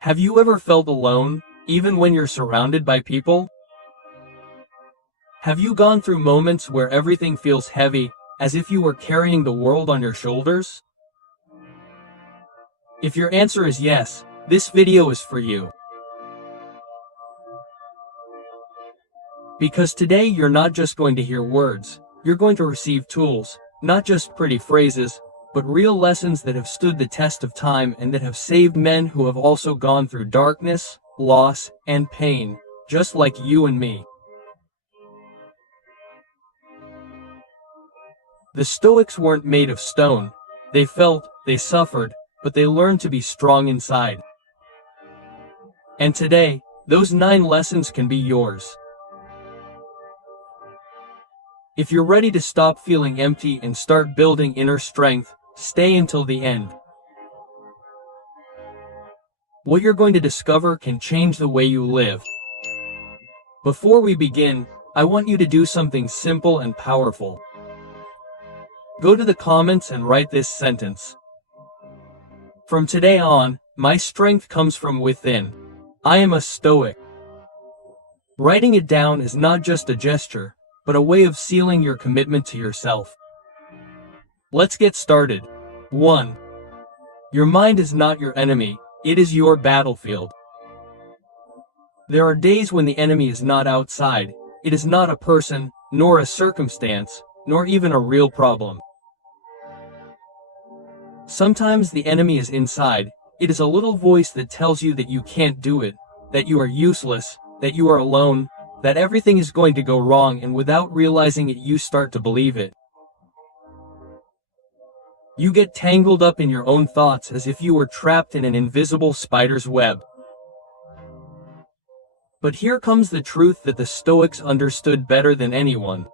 Have you ever felt alone, even when you're surrounded by people? Have you gone through moments where everything feels heavy, as if you were carrying the world on your shoulders? If your answer is yes, this video is for you. Because today you're not just going to hear words, you're going to receive tools, not just pretty phrases, but real lessons that have stood the test of time and that have saved men who have also gone through darkness, loss, and pain, just like you and me. The Stoics weren't made of stone. They felt, they suffered, but they learned to be strong inside. And today, those 9 lessons can be yours. If you're ready to stop feeling empty and start building inner strength, stay until the end. What you're going to discover can change the way you live. Before we begin, I want you to do something simple and powerful. Go to the comments and write this sentence. From today on, my strength comes from within. I am a Stoic. Writing it down is not just a gesture, but a way of sealing your commitment to yourself. Let's get started. 1. Your mind is not your enemy, it is your battlefield. There are days when the enemy is not outside. It is not a person, nor a circumstance, nor even a real problem. Sometimes the enemy is inside. It is a little voice that tells you that you can't do it, that you are useless, that you are alone, that everything is going to go wrong, and without realizing it you start to believe it. You get tangled up in your own thoughts as if you were trapped in an invisible spider's web. But here comes the truth that the Stoics understood better than anyone.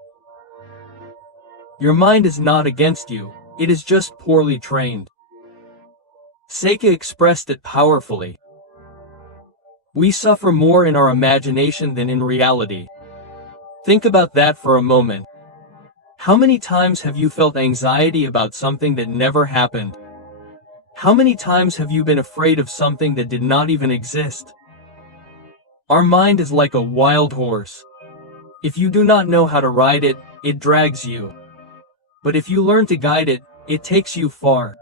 Your mind is not against you, it is just poorly trained. Séneca expressed it powerfully. We suffer more in our imagination than in reality. Think about that for a moment. How many times have you felt anxiety about something that never happened? How many times have you been afraid of something that did not even exist? Our mind is like a wild horse. If you do not know how to ride it, it drags you. But if you learn to guide it, it takes you far.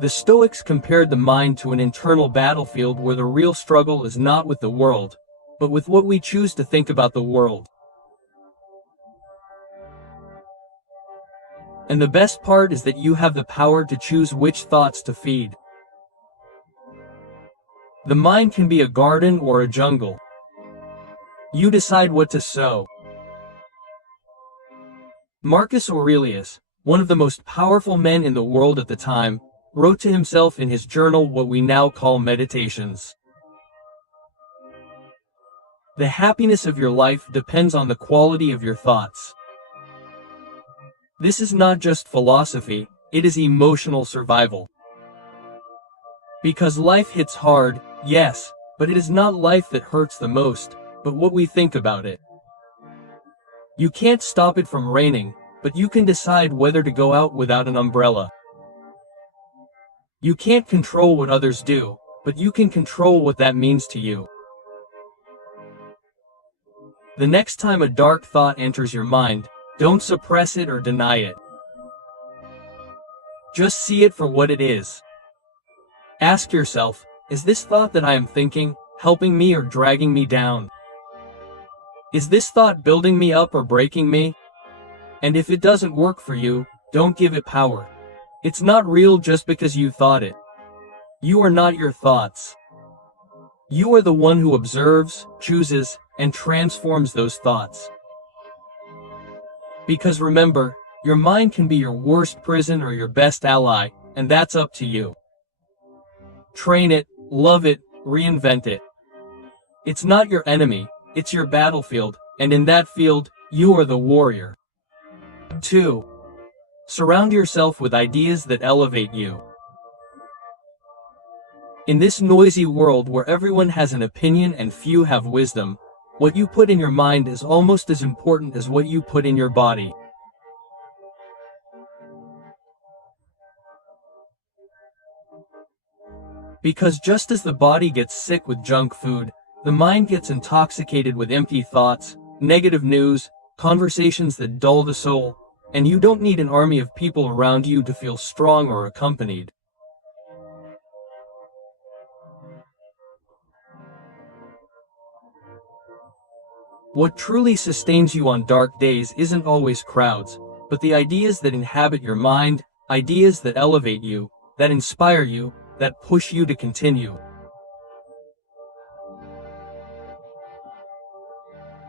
The Stoics compared the mind to an internal battlefield where the real struggle is not with the world, but with what we choose to think about the world. And the best part is that you have the power to choose which thoughts to feed. The mind can be a garden or a jungle. You decide what to sow. Marcus Aurelius, one of the most powerful men in the world at the time, wrote to himself in his journal what we now call meditations. The happiness of your life depends on the quality of your thoughts. This is not just philosophy, it is emotional survival. Because life hits hard, yes, but it is not life that hurts the most, but what we think about it. You can't stop it from raining, but you can decide whether to go out without an umbrella. You can't control what others do, but you can control what that means to you. The next time a dark thought enters your mind, don't suppress it or deny it. Just see it for what it is. Ask yourself, is this thought that I am thinking helping me or dragging me down? Is this thought building me up or breaking me? And if it doesn't work for you, don't give it power. It's not real just because you thought it. You are not your thoughts. You are the one who observes, chooses, and transforms those thoughts. Because remember, your mind can be your worst prison or your best ally, and that's up to you. Train it, love it, reinvent it. It's not your enemy, it's your battlefield, and in that field, you are the warrior. 2. Surround yourself with ideas that elevate you. In this noisy world where everyone has an opinion and few have wisdom, what you put in your mind is almost as important as what you put in your body. Because just as the body gets sick with junk food, the mind gets intoxicated with empty thoughts, negative news, conversations that dull the soul, and you don't need an army of people around you to feel strong or accompanied. What truly sustains you on dark days isn't always crowds, but the ideas that inhabit your mind, ideas that elevate you, that inspire you, that push you to continue.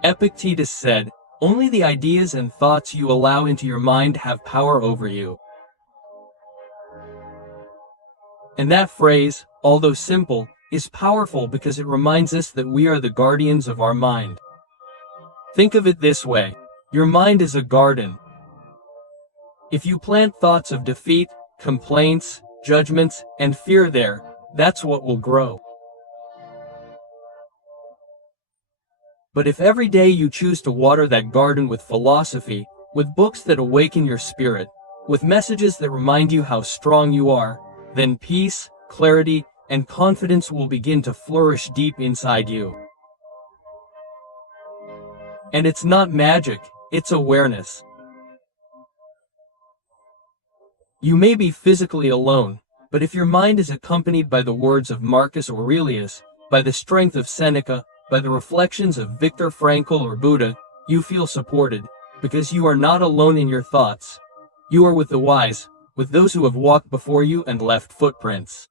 Epictetus said, "Only the ideas and thoughts you allow into your mind have power over you." And that phrase, although simple, is powerful because it reminds us that we are the guardians of our mind. Think of it this way. Your mind is a garden. If you plant thoughts of defeat, complaints, judgments, and fear there, that's what will grow. But if every day you choose to water that garden with philosophy, with books that awaken your spirit, with messages that remind you how strong you are, then peace, clarity, and confidence will begin to flourish deep inside you. And it's not magic, it's awareness. You may be physically alone, but if your mind is accompanied by the words of Marcus Aurelius, by the strength of Seneca, by the reflections of Viktor Frankl or Buddha, you feel supported, because you are not alone in your thoughts. You are with the wise, with those who have walked before you and left footprints.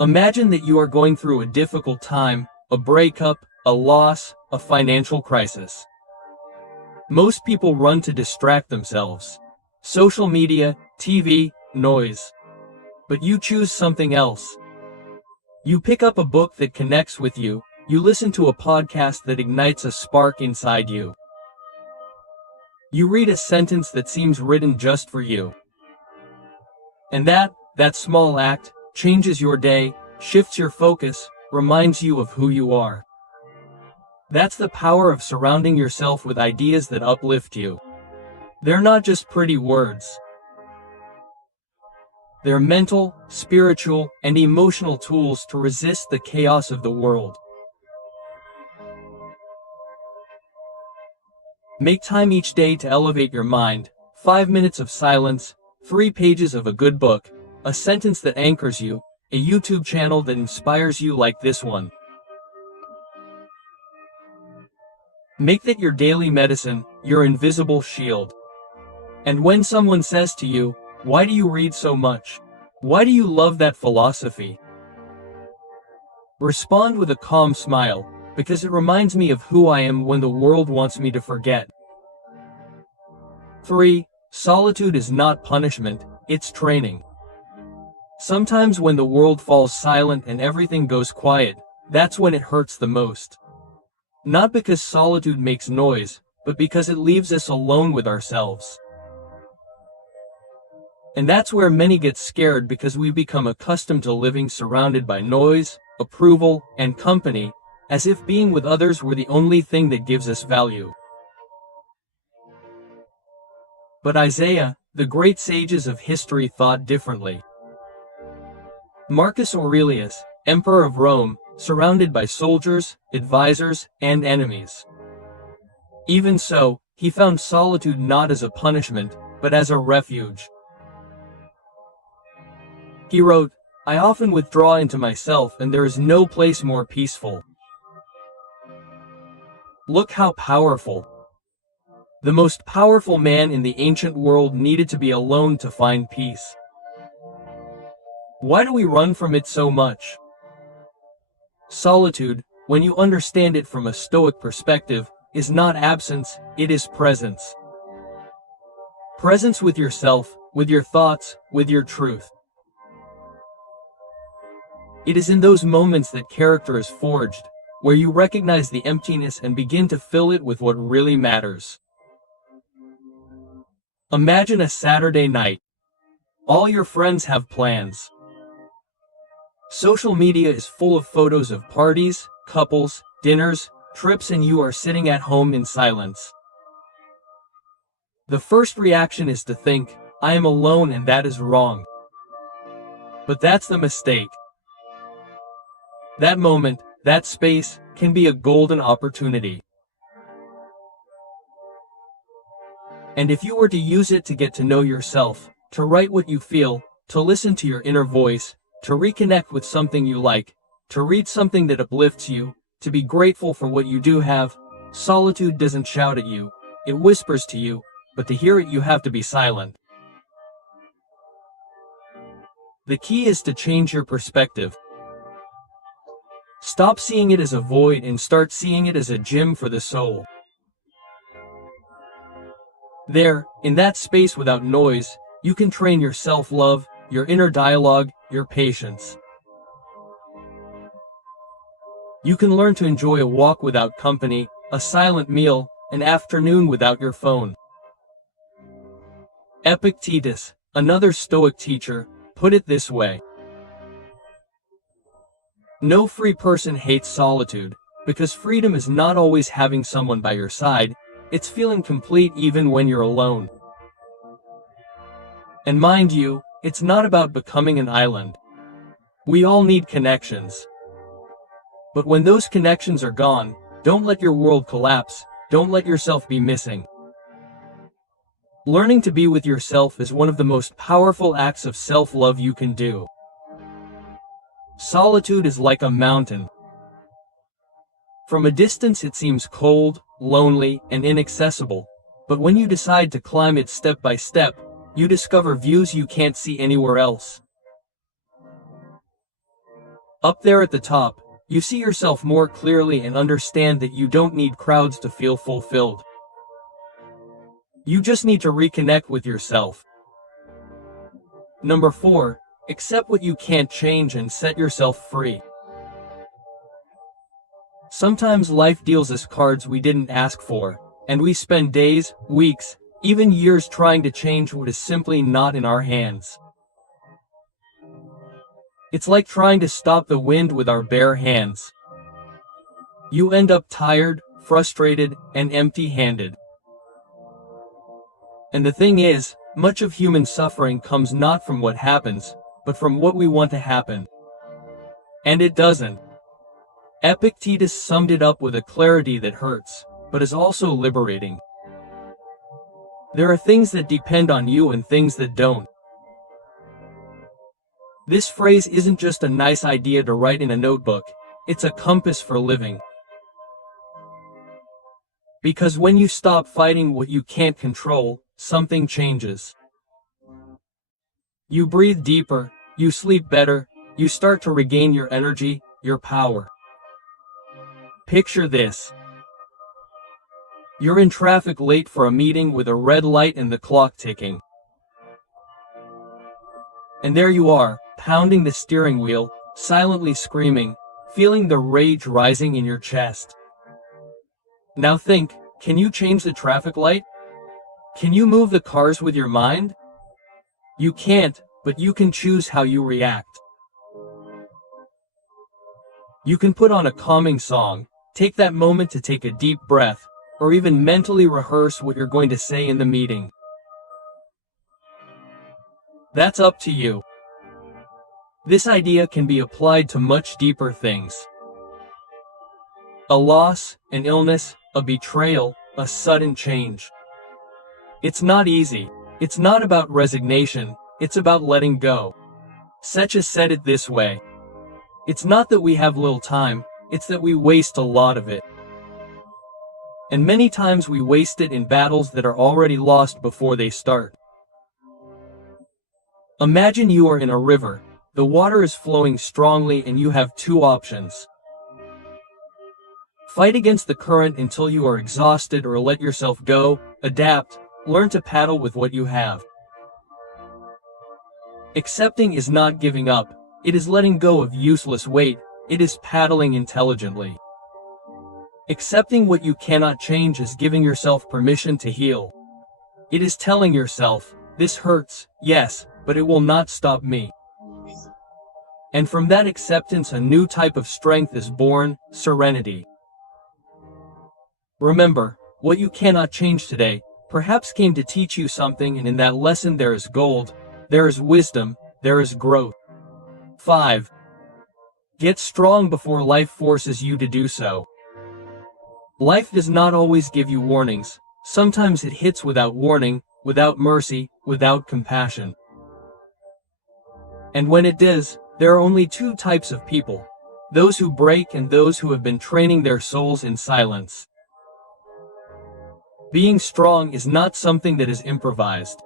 Imagine that you are going through a difficult time, a breakup, a loss, a financial crisis. Most people run to distract themselves. Social media, TV, noise. But you choose something else. You pick up a book that connects with you, you listen to a podcast that ignites a spark inside you. You read a sentence that seems written just for you. And that small act, changes your day, shifts your focus, reminds you of who you are. That's the power of surrounding yourself with ideas that uplift you. They're not just pretty words. They're mental, spiritual, and emotional tools to resist the chaos of the world. Make time each day to elevate your mind. 5 minutes of silence, 3 pages of a good book, a sentence that anchors you, a YouTube channel that inspires you like this one. Make that your daily medicine, your invisible shield. And when someone says to you, "Why do you read so much? Why do you love that philosophy?" Respond with a calm smile, because it reminds me of who I am when the world wants me to forget. 3. Solitude is not punishment, it's training. Sometimes when the world falls silent and everything goes quiet, that's when it hurts the most. Not because solitude makes noise, but because it leaves us alone with ourselves. And that's where many get scared, because we become accustomed to living surrounded by noise, approval, and company, as if being with others were the only thing that gives us value. But Isaiah, the great sages of history, thought differently. Marcus Aurelius, Emperor of Rome, surrounded by soldiers, advisors, and enemies. Even so, he found solitude not as a punishment, but as a refuge. He wrote, "I often withdraw into myself, and there is no place more peaceful." Look how powerful. The most powerful man in the ancient world needed to be alone to find peace. Why do we run from it so much? Solitude, when you understand it from a Stoic perspective, is not absence, it is presence. Presence with yourself, with your thoughts, with your truth. It is in those moments that character is forged, where you recognize the emptiness and begin to fill it with what really matters. Imagine a Saturday night. All your friends have plans. Social media is full of photos of parties, couples, dinners, trips, and you are sitting at home in silence. The first reaction is to think, I am alone and that is wrong. But that's the mistake. That moment, that space, can be a golden opportunity. And if you were to use it to get to know yourself, to write what you feel, to listen to your inner voice, to reconnect with something you like, to read something that uplifts you, to be grateful for what you do have, solitude doesn't shout at you, it whispers to you, but to hear it you have to be silent. The key is to change your perspective. Stop seeing it as a void and start seeing it as a gym for the soul. There, in that space without noise, you can train your self-love, your inner dialogue, your patience. You can learn to enjoy a walk without company, a silent meal, an afternoon without your phone. Epictetus, another Stoic teacher, put it this way. No free person hates solitude, because freedom is not always having someone by your side, it's feeling complete even when you're alone. And mind you, it's not about becoming an island. We all need connections. But when those connections are gone, don't let your world collapse, don't let yourself be missing. Learning to be with yourself is one of the most powerful acts of self-love you can do. Solitude is like a mountain. From a distance it seems cold, lonely, and inaccessible, but when you decide to climb it step by step, you discover views you can't see anywhere else. Up there at the top, you see yourself more clearly and understand that you don't need crowds to feel fulfilled. You just need to reconnect with yourself. Number 4, accept what you can't change and set yourself free. Sometimes life deals us cards we didn't ask for, and we spend days, weeks, even years trying to change what is simply not in our hands. It's like trying to stop the wind with our bare hands. You end up tired, frustrated, and empty-handed. And the thing is, much of human suffering comes not from what happens, but from what we want to happen. And it doesn't. Epictetus summed it up with a clarity that hurts, but is also liberating. There are things that depend on you and things that don't. This phrase isn't just a nice idea to write in a notebook, it's a compass for living. Because when you stop fighting what you can't control, something changes. You breathe deeper, you sleep better, you start to regain your energy, your power. Picture this. You're in traffic late for a meeting with a red light and the clock ticking. And there you are, pounding the steering wheel, silently screaming, feeling the rage rising in your chest. Now think, can you change the traffic light? Can you move the cars with your mind? You can't, but you can choose how you react. You can put on a calming song, take that moment to take a deep breath, or even mentally rehearse what you're going to say in the meeting. That's up to you. This idea can be applied to much deeper things. A loss, an illness, a betrayal, a sudden change. It's not easy. It's not about resignation, it's about letting go. Secha said it this way. It's not that we have little time, it's that we waste a lot of it. And many times we waste it in battles that are already lost before they start. Imagine you are in a river, the water is flowing strongly and you have two options. Fight against the current until you are exhausted or let yourself go, adapt, learn to paddle with what you have. Accepting is not giving up, it is letting go of useless weight, it is paddling intelligently. Accepting what you cannot change is giving yourself permission to heal. It is telling yourself, this hurts, yes, but it will not stop me. And from that acceptance a new type of strength is born, serenity. Remember, what you cannot change today, perhaps came to teach you something, and in that lesson there is gold, there is wisdom, there is growth. 5. Get strong before life forces you to do so. Life does not always give you warnings. Sometimes it hits without warning, without mercy, without compassion. And when it does, there are only two types of people: those who break and those who have been training their souls in silence. Being strong is not something that is improvised.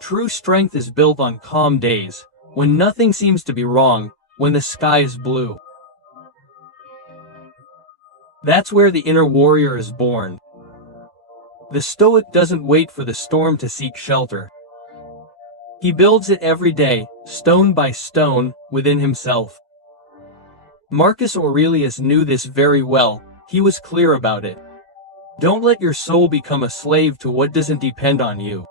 True strength is built on calm days, when nothing seems to be wrong, when the sky is blue. That's where the inner warrior is born. The Stoic doesn't wait for the storm to seek shelter. He builds it every day, stone by stone, within himself. Marcus Aurelius knew this very well. He was clear about it. Don't let your soul become a slave to what doesn't depend on you.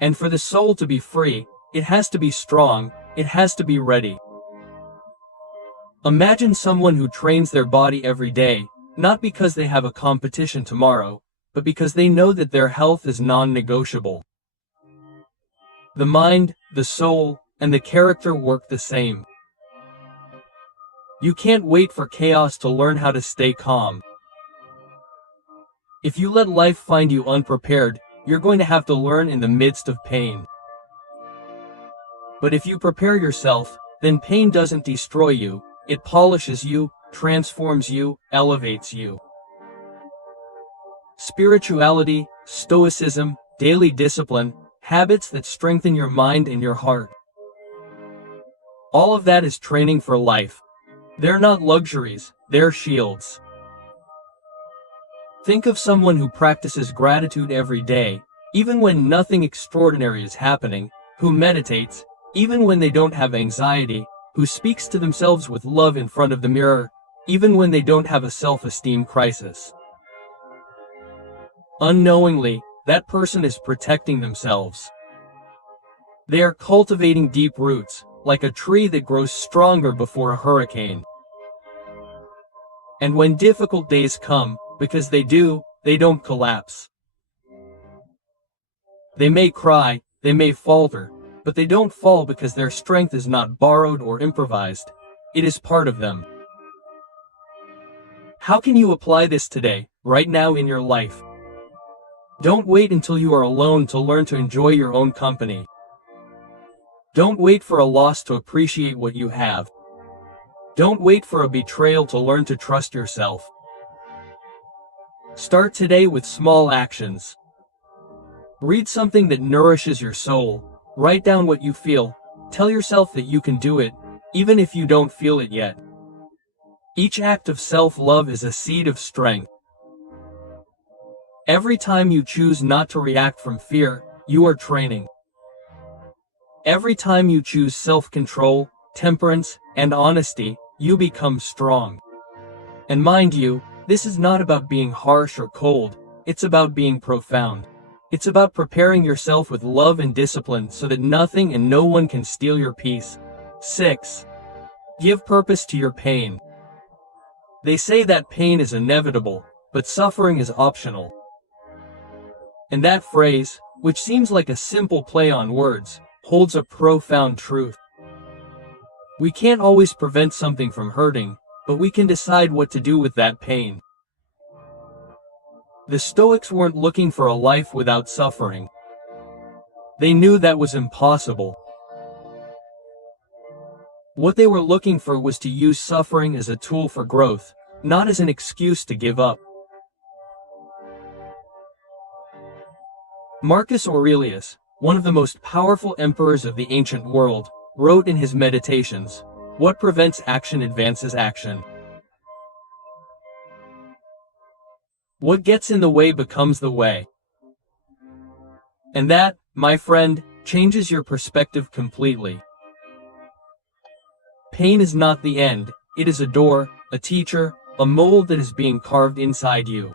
And for the soul to be free, it has to be strong, it has to be ready. Imagine someone who trains their body every day, not because they have a competition tomorrow, but because they know that their health is non-negotiable. The mind, the soul, and the character work the same. You can't wait for chaos to learn how to stay calm. If you let life find you unprepared, you're going to have to learn in the midst of pain. But if you prepare yourself, then pain doesn't destroy you, it polishes you, transforms you, elevates you. Spirituality, stoicism, daily discipline, habits that strengthen your mind and your heart. All of that is training for life. They're not luxuries, they're shields. Think of someone who practices gratitude every day, even when nothing extraordinary is happening, who meditates, even when they don't have anxiety, who speaks to themselves with love in front of the mirror, even when they don't have a self-esteem crisis. Unknowingly, that person is protecting themselves. They are cultivating deep roots, like a tree that grows stronger before a hurricane. And when difficult days come, because they do, they don't collapse. They may cry, they may falter, but they don't fall because their strength is not borrowed or improvised. It is part of them. How can you apply this today, right now in your life? Don't wait until you are alone to learn to enjoy your own company. Don't wait for a loss to appreciate what you have. Don't wait for a betrayal to learn to trust yourself. Start today with small actions. Read something that nourishes your soul. Write down what you feel. Tell yourself that you can do it, even if you don't feel it yet. Each act of self-love is a seed of strength. Every time you choose not to react from fear, you are training. Every time you choose self-control, temperance, and honesty, you become strong. And mind you, this is not about being harsh or cold, it's about being profound. It's about preparing yourself with love and discipline so that nothing and no one can steal your peace. 6. Give purpose to your pain. They say that pain is inevitable, but suffering is optional. And that phrase, which seems like a simple play on words, holds a profound truth. We can't always prevent something from hurting, but we can decide what to do with that pain. The Stoics weren't looking for a life without suffering. They knew that was impossible. What they were looking for was to use suffering as a tool for growth, not as an excuse to give up. Marcus Aurelius, one of the most powerful emperors of the ancient world, wrote in his Meditations, "What prevents action advances action. What gets in the way becomes the way." And that, my friend, changes your perspective completely. Pain is not the end, it is a door, a teacher, a mold that is being carved inside you.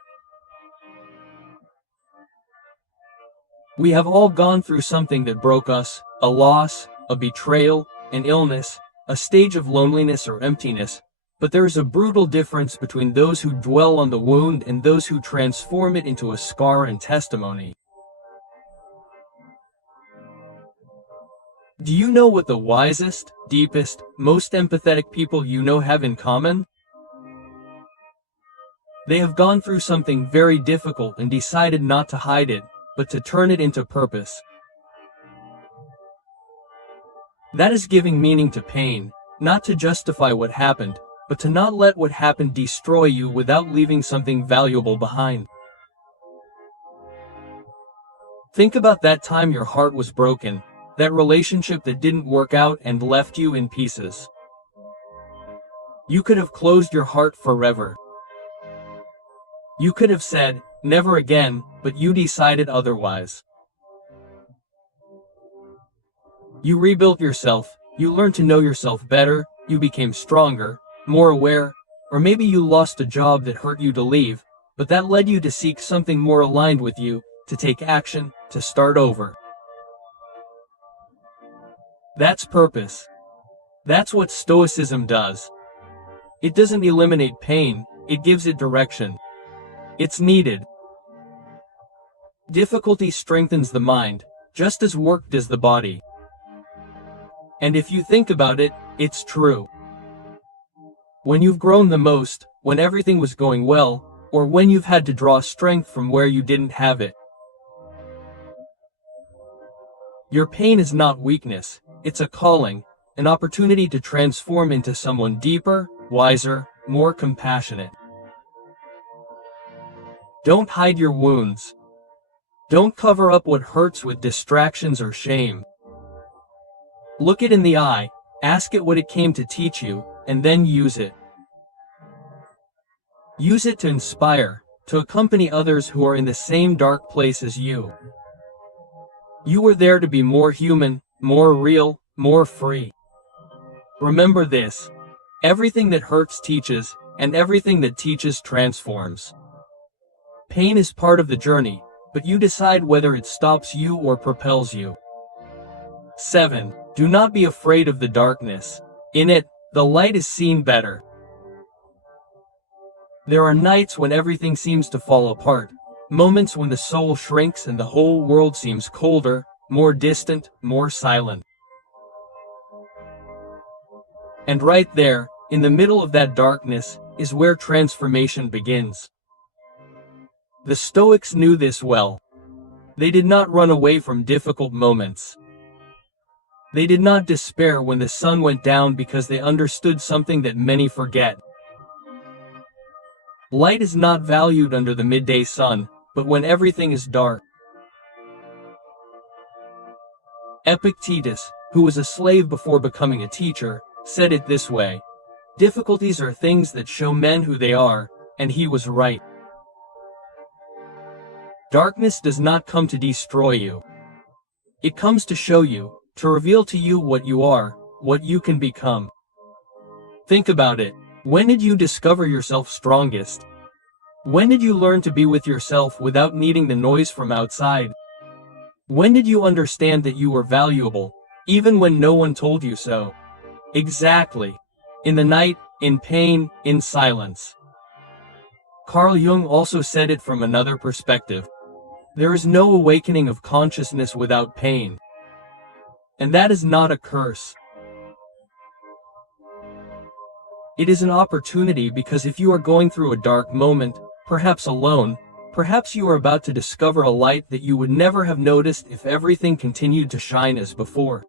We have all gone through something that broke us, a loss, a betrayal, an illness, a stage of loneliness or emptiness, But there is a brutal difference between those who dwell on the wound and those who transform it into a scar and testimony. Do you know what the wisest, deepest, most empathetic people you know have in common? They have gone through something very difficult and decided not to hide it, but to turn it into purpose. That is giving meaning to pain, not to justify what happened, but to not let what happened destroy you without leaving something valuable behind. Think about that time your heart was broken, that relationship that didn't work out and left you in pieces. You could have closed your heart forever. You could have said, never again, but you decided otherwise. You rebuilt yourself, you learned to know yourself better, you became stronger, more aware, or maybe you lost a job that hurt you to leave, but that led you to seek something more aligned with you, to take action, to start over. That's purpose. That's what Stoicism does. It doesn't eliminate pain, it gives it direction. It's needed. Difficulty strengthens the mind, just as work does the body. And if you think about it, it's true. When you've grown the most, when everything was going well, or when you've had to draw strength from where you didn't have it. Your pain is not weakness, it's a calling, an opportunity to transform into someone deeper, wiser, more compassionate. Don't hide your wounds. Don't cover up what hurts with distractions or shame. Look it in the eye, ask it what it came to teach you, and then use it. Use it to inspire, to accompany others who are in the same dark place as you. You were there to be more human, more real, more free. Remember this: everything that hurts teaches, and everything that teaches transforms. Pain is part of the journey, but you decide whether it stops you or propels you. 7. Do not be afraid of the darkness. In it, the light is seen better. There are nights when everything seems to fall apart, moments when the soul shrinks and the whole world seems colder, more distant, more silent. And right there, in the middle of that darkness, is where transformation begins. The Stoics knew this well. They did not run away from difficult moments. They did not despair when the sun went down because they understood something that many forget. Light is not valued under the midday sun, but when everything is dark. Epictetus, who was a slave before becoming a teacher, said it this way: difficulties are things that show men who they are, and he was right. Darkness does not come to destroy you. It comes to show you, to reveal to you what you are, what you can become. Think about it. When did you discover yourself strongest? When did you learn to be with yourself without needing the noise from outside? When did you understand that you were valuable, even when no one told you so? Exactly. In the night, in pain, in silence. Carl Jung also said it from another perspective. There is no awakening of consciousness without pain. And that is not a curse. It is an opportunity, because if you are going through a dark moment, perhaps alone, perhaps you are about to discover a light that you would never have noticed if everything continued to shine as before.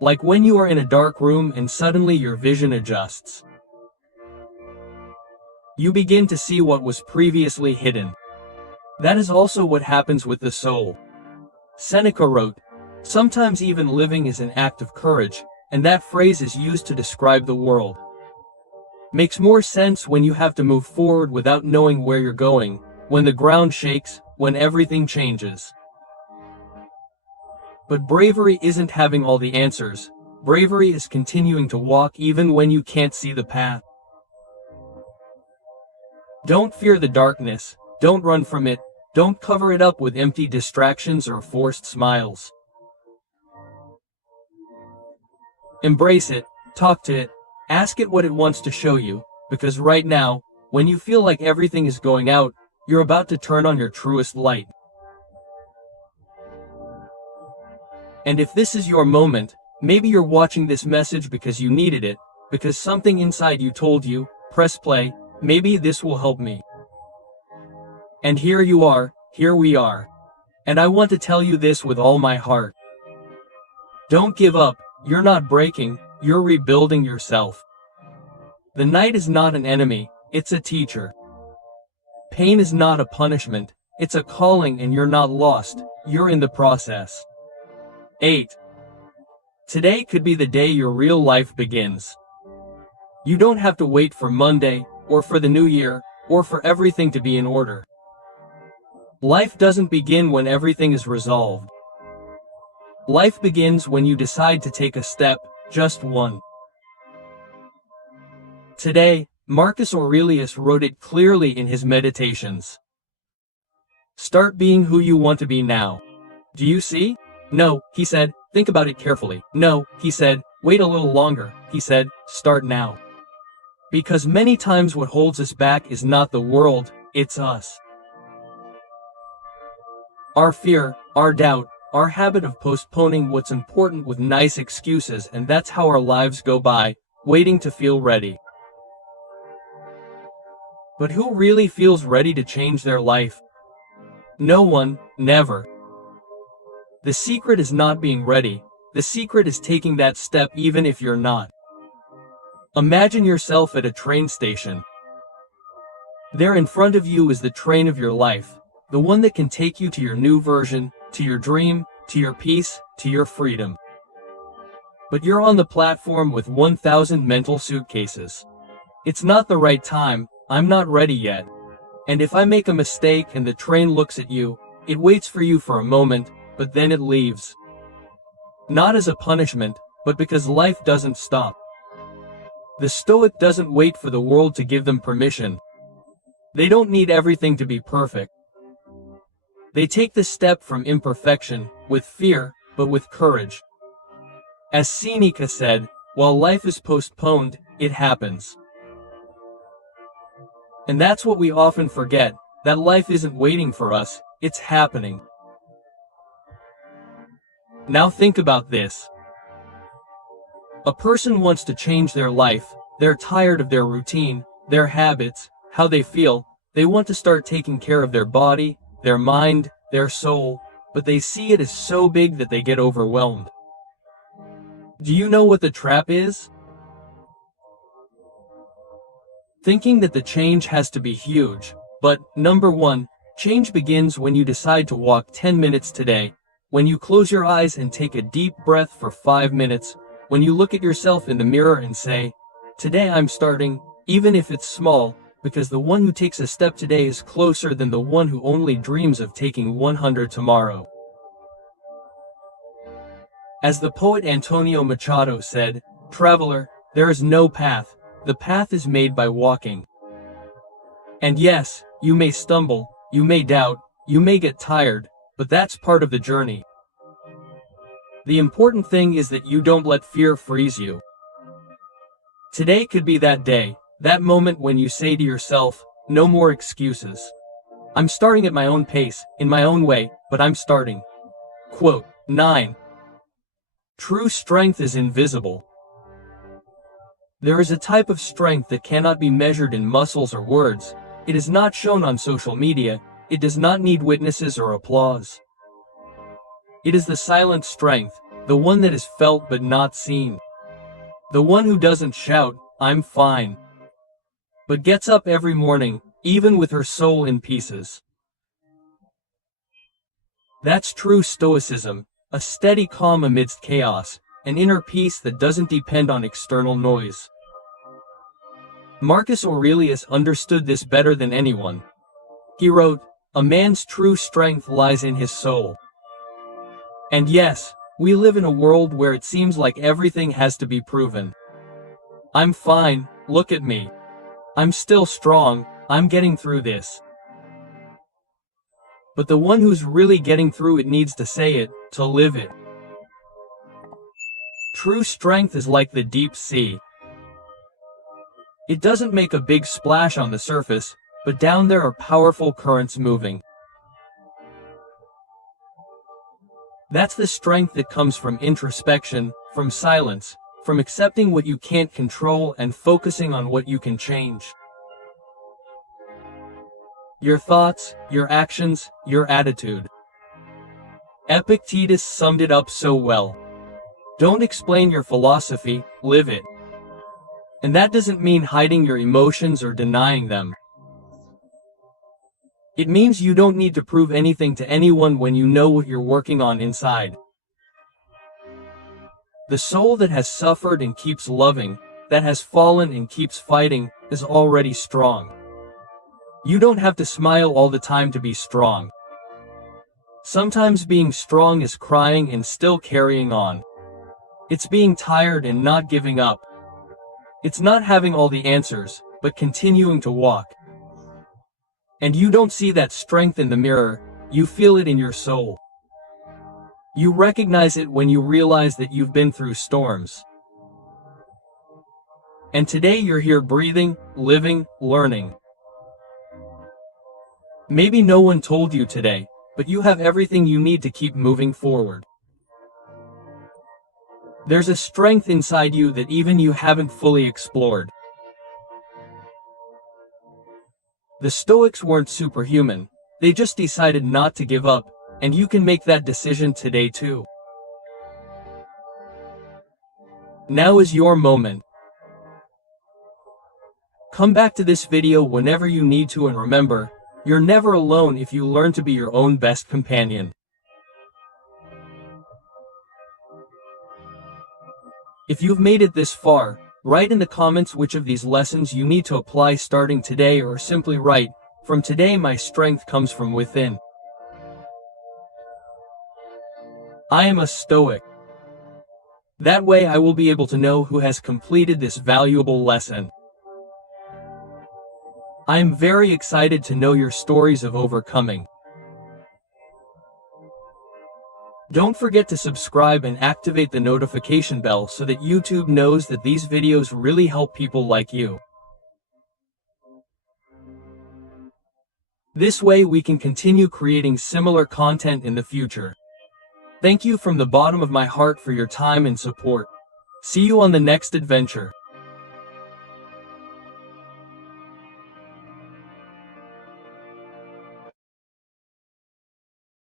Like when you are in a dark room and suddenly your vision adjusts. You begin to see what was previously hidden. That is also what happens with the soul. Séneca wrote, "Sometimes even living is an act of courage," and that phrase is used to describe the world. Makes more sense when you have to move forward without knowing where you're going, when the ground shakes, when everything changes. But bravery isn't having all the answers. Bravery is continuing to walk even when you can't see the path. Don't fear the darkness, don't run from it, don't cover it up with empty distractions or forced smiles. Embrace it, talk to it, ask it what it wants to show you, because right now, when you feel like everything is going out, you're about to turn on your truest light. And if this is your moment, maybe you're watching this message because you needed it, because something inside you told you, press play, maybe this will help me. And here you are, here we are. And I want to tell you this with all my heart. Don't give up, you're not breaking, you're rebuilding yourself. The night is not an enemy, it's a teacher. Pain is not a punishment, it's a calling, and you're not lost, you're in the process. 8. Today could be the day your real life begins. You don't have to wait for Monday, or for the new year, or for everything to be in order. Life doesn't begin when everything is resolved. Life begins when you decide to take a step, just one. Today, Marcus Aurelius wrote it clearly in his Meditations. Start being who you want to be now. Do you see? No, he said, think about it carefully. No, he said, wait a little longer. He said, start now. Because many times what holds us back is not the world, it's us. Our fear, our doubt, our habit of postponing what's important with nice excuses, and that's how our lives go by, waiting to feel ready. But who really feels ready to change their life? No one, never. The secret is not being ready, the secret is taking that step even if you're not. Imagine yourself at a train station. There in front of you is the train of your life, the one that can take you to your new version, to your dream, to your peace, to your freedom. But you're on the platform with 1,000 mental suitcases. It's not the right time, I'm not ready yet. And if I make a mistake and the train looks at you, it waits for you for a moment, but then it leaves. Not as a punishment, but because life doesn't stop. The Stoic doesn't wait for the world to give them permission. They don't need everything to be perfect. They take the step from imperfection, with fear, but with courage. As Séneca said, while life is postponed, it happens. And that's what we often forget, that life isn't waiting for us, it's happening. Now think about this. A person wants to change their life, they're tired of their routine, their habits, how they feel, they want to start taking care of their body, their mind, their soul, but they see it as so big that they get overwhelmed. Do you know what the trap is? Thinking that the change has to be huge, but, number one, change begins when you decide to walk 10 minutes today, when you close your eyes and take a deep breath for 5 minutes, when you look at yourself in the mirror and say, today I'm starting, even if it's small, because the one who takes a step today is closer than the one who only dreams of taking 100 tomorrow. As the poet Antonio Machado said, traveler, there is no path, the path is made by walking. And yes, you may stumble, you may doubt, you may get tired, but that's part of the journey. The important thing is that you don't let fear freeze you. Today could be that day, that moment when you say to yourself, no more excuses. I'm starting at my own pace, in my own way, but I'm starting. Quote 9. True strength is invisible. There is a type of strength that cannot be measured in muscles or words. It is not shown on social media. It does not need witnesses or applause. It is the silent strength, the one that is felt but not seen. The one who doesn't shout, I'm fine, but gets up every morning, even with her soul in pieces. That's true stoicism, a steady calm amidst chaos, an inner peace that doesn't depend on external noise. Marcus Aurelius understood this better than anyone. He wrote, a man's true strength lies in his soul. And yes, we live in a world where it seems like everything has to be proven. I'm fine, look at me. I'm still strong, I'm getting through this. But the one who's really getting through it needs to say it, to live it. True strength is like the deep sea. It doesn't make a big splash on the surface, but down there are powerful currents moving. That's the strength that comes from introspection, from silence, from accepting what you can't control and focusing on what you can change. Your thoughts, your actions, your attitude. Epictetus summed it up so well. Don't explain your philosophy, live it. And that doesn't mean hiding your emotions or denying them. It means you don't need to prove anything to anyone when you know what you're working on inside. The soul that has suffered and keeps loving, that has fallen and keeps fighting, is already strong. You don't have to smile all the time to be strong. Sometimes being strong is crying and still carrying on. It's being tired and not giving up. It's not having all the answers, but continuing to walk. And you don't see that strength in the mirror, you feel it in your soul. You recognize it when you realize that you've been through storms. And today you're here breathing, living, learning. Maybe no one told you today, but you have everything you need to keep moving forward. There's a strength inside you that even you haven't fully explored. The Stoics weren't superhuman, they just decided not to give up, and you can make that decision today too. Now is your moment. Come back to this video whenever you need to, and remember, you're never alone if you learn to be your own best companion. If you've made it this far, write in the comments which of these lessons you need to apply starting today, or simply write, "From today my strength comes from within. I am a Stoic." That way I will be able to know who has completed this valuable lesson. I am very excited to know your stories of overcoming. Don't forget to subscribe and activate the notification bell so that YouTube knows that these videos really help people like you. This way we can continue creating similar content in the future. Thank you from the bottom of my heart for your time and support. See you on the next adventure.